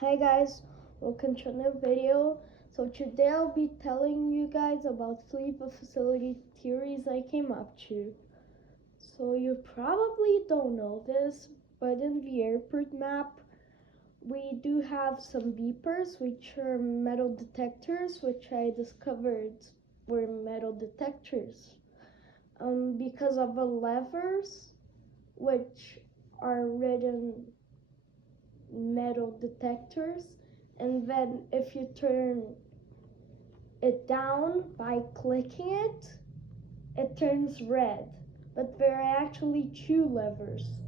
Hi guys, welcome to another video. So today I'll be telling you guys about FLIVA facility theories I came up to. So you probably don't know this, but in the airport map we do have some beepers, which are metal detectors, which I discovered were metal detectors. Because of the levers, which are written metal detectors, and then if you turn it down by clicking it, it turns red. But there are actually two levers,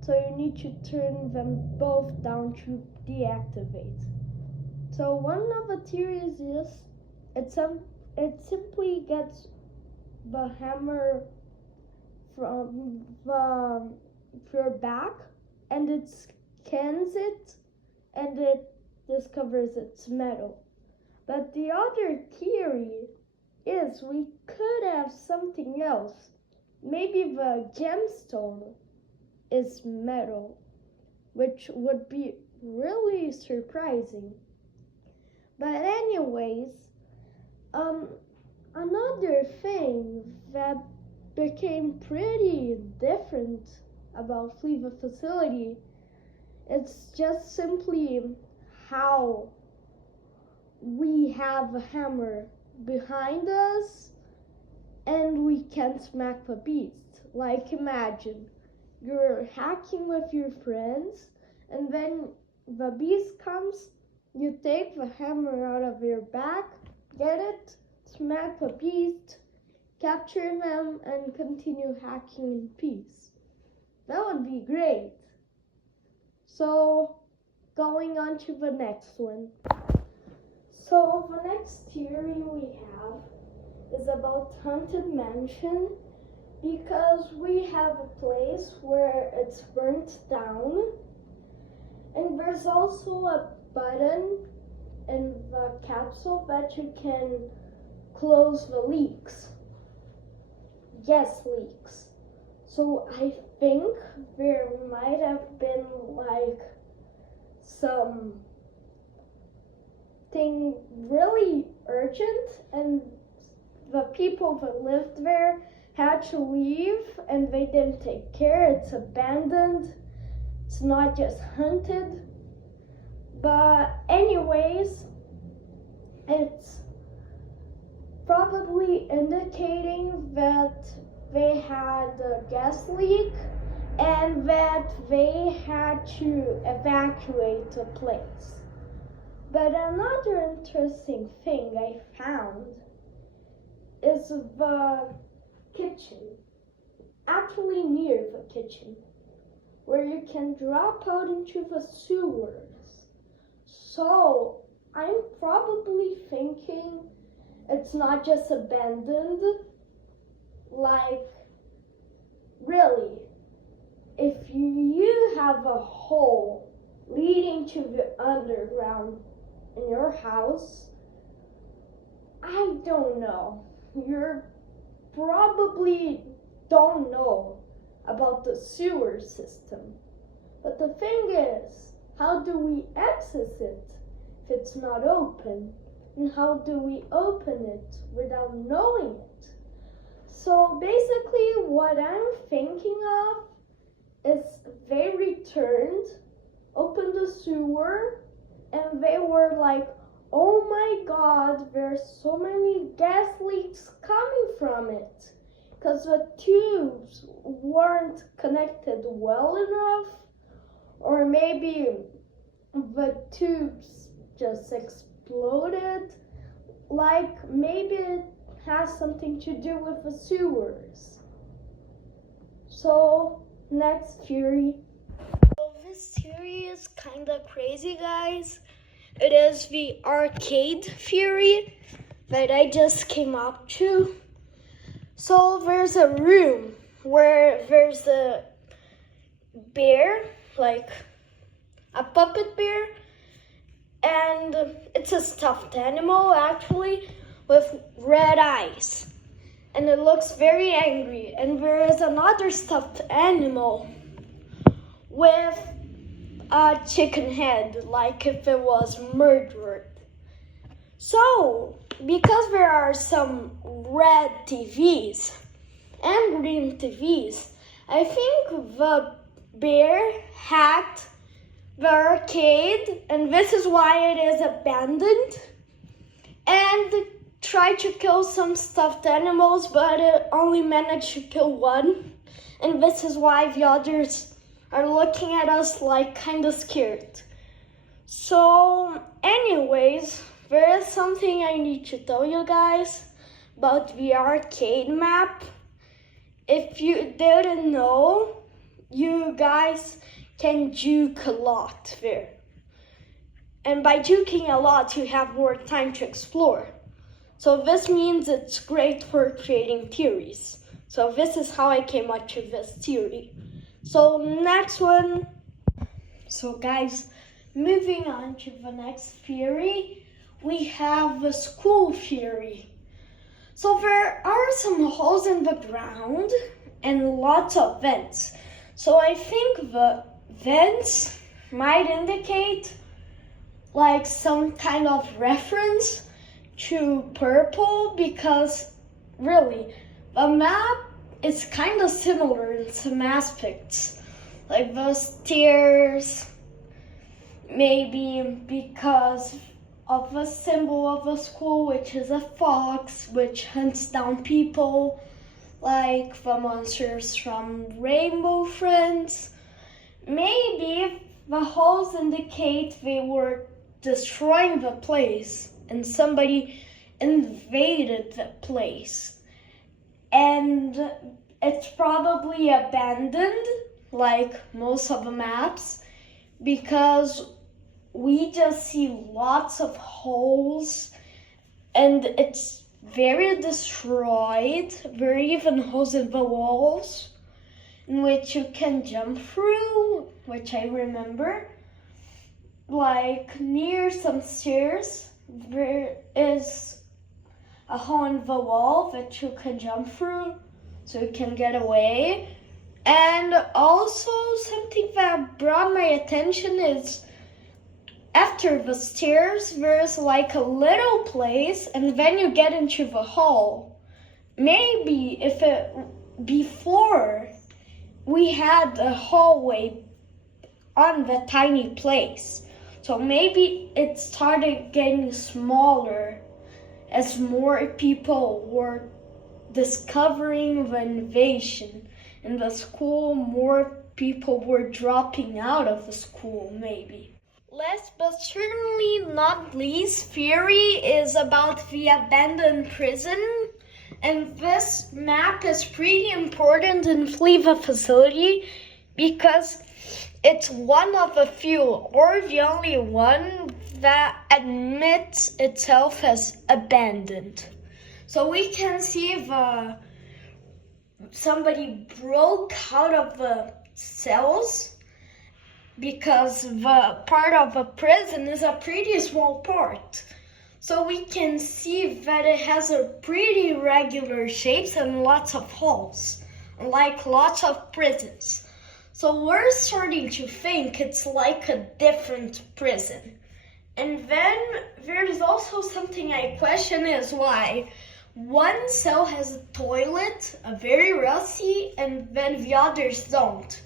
so you need to turn them both down to deactivate. So one of the theories is it simply gets the hammer from your back, and it scans it, and it discovers it's metal. But the other theory is we could have something else. Maybe the gemstone is metal, which would be really surprising. But anyways, another thing that became pretty different about FLIVA facility, it's just simply how we have a hammer behind us and we can smack the beast. Like, imagine you're hacking with your friends, and then the beast comes, you take the hammer out of your back, get it, smack the beast, capture them, and continue hacking in peace. That would be great. So, going on to the next one. So the next theory we have is about Haunted Mansion, because we have a place where it's burnt down, and there's also a button in the capsule that you can close the leaks. Yes, leaks. So I think there might have been like something really urgent, and the people that lived there had to leave and they didn't take care. It's abandoned. It's not just haunted. But anyways, it's probably indicating that they had a gas leak and that they had to evacuate the place. But another interesting thing I found is the kitchen, actually near the kitchen, where you can drop out into the sewers. So I'm probably thinking it's not just abandoned. Like, really, if you have a hole leading to the underground in your house, I don't know. You probably don't know about the sewer system. But the thing is, how do we access it if it's not open? And how do we open it without knowing it? So basically what I'm thinking of is they returned, opened the sewer, and they were like, oh my god, there's so many gas leaks coming from it, because the tubes weren't connected well enough, or maybe the tubes just exploded. Like, maybe it has something to do with the sewers. So, next theory. So this theory is kinda crazy, guys. It is the arcade theory that I just came up to. So there's a room where there's a bear, like a puppet bear, and it's a stuffed animal actually with red eyes, and it looks very angry. And there is another stuffed animal with a chicken head, like if it was murdered. So, because there are some red TVs and green TVs, I think the bear hacked the arcade, and this is why it is abandoned, and tried to kill some stuffed animals, but it only managed to kill one, and this is why the others are looking at us like kind of scared. So anyways, there is something I need to tell you guys about the arcade map. If you didn't know, you guys can juke a lot there. And by juking a lot, you have more time to explore. So this means it's great for creating theories. So this is how I came up to this theory. So next one. So guys, moving on to the next theory, we have the school theory. So there are some holes in the ground and lots of vents. So I think the vents might indicate like some kind of reference to purple, because really the map is kind of similar in some aspects, like the stairs, maybe because of the symbol of the school, which is a fox which hunts down people, like the monsters from Rainbow Friends. Maybe the holes indicate they were destroying the place and somebody invaded the place. And it's probably abandoned, like most of the maps, because we just see lots of holes and it's very destroyed. There are even holes in the walls in which you can jump through, which I remember. Like near some stairs, there is a hole in the wall that you can jump through so you can get away. And also something that brought my attention is after the stairs, there's like a little place and then you get into the hall. Maybe if it before we had a hallway on the tiny place. So maybe it started getting smaller as more people were discovering the invasion in the school, more people were dropping out of the school, maybe. Last but certainly not least, theory is about the abandoned prison. And this map is pretty important in Flee the Facility because it's one of the few, or the only one, that admits itself as abandoned. So we can see somebody broke out of the cells because the part of a prison is a pretty small part. So we can see that it has a pretty regular shapes and lots of holes, like lots of prisons. So we're starting to think it's like a different prison. And then there's also something I question is why one cell has a toilet, a very rusty, and then the others don't.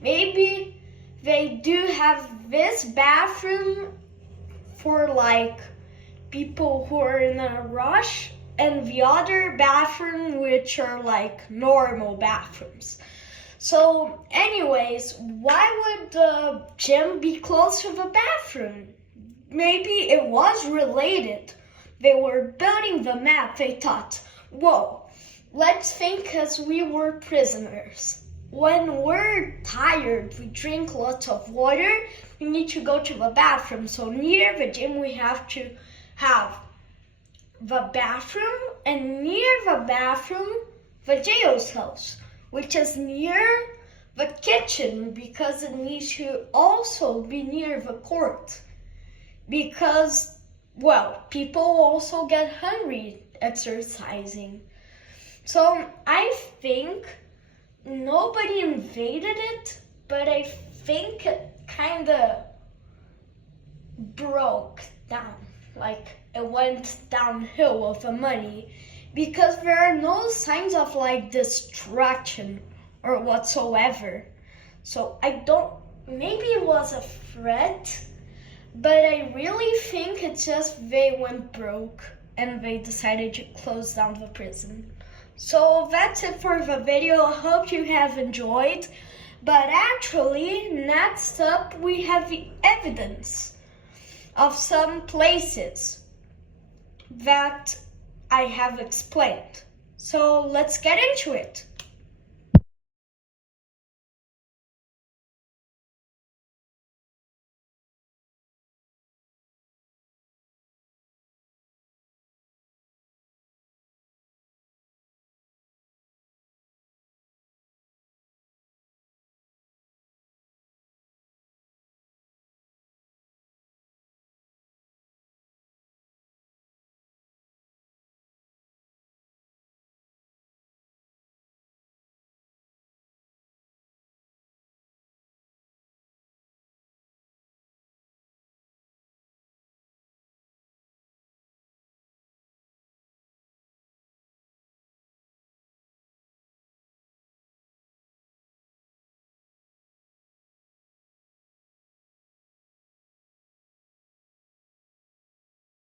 Maybe they do have this bathroom for like people who are in a rush, and the other bathroom which are like normal bathrooms. So anyways, why would the gym be close to the bathroom? Maybe it was related. They were building the map, they thought, whoa, let's think as we were prisoners. When we're tired, we drink lots of water, we need to go to the bathroom. So near the gym we have to have the bathroom, and near the bathroom, the jail cells, which is near the kitchen because it needs to also be near the court. Because, well, people also get hungry exercising. So I think nobody invaded it, but I think it kinda broke down. Like it went downhill with the money because there are no signs of like destruction or whatsoever. So I don't, maybe it was a threat, but I really think it's just they went broke and they decided to close down the prison. So that's it for the video. I hope you have enjoyed. But actually, next up we have the evidence of some places that I have explained. So let's get into it.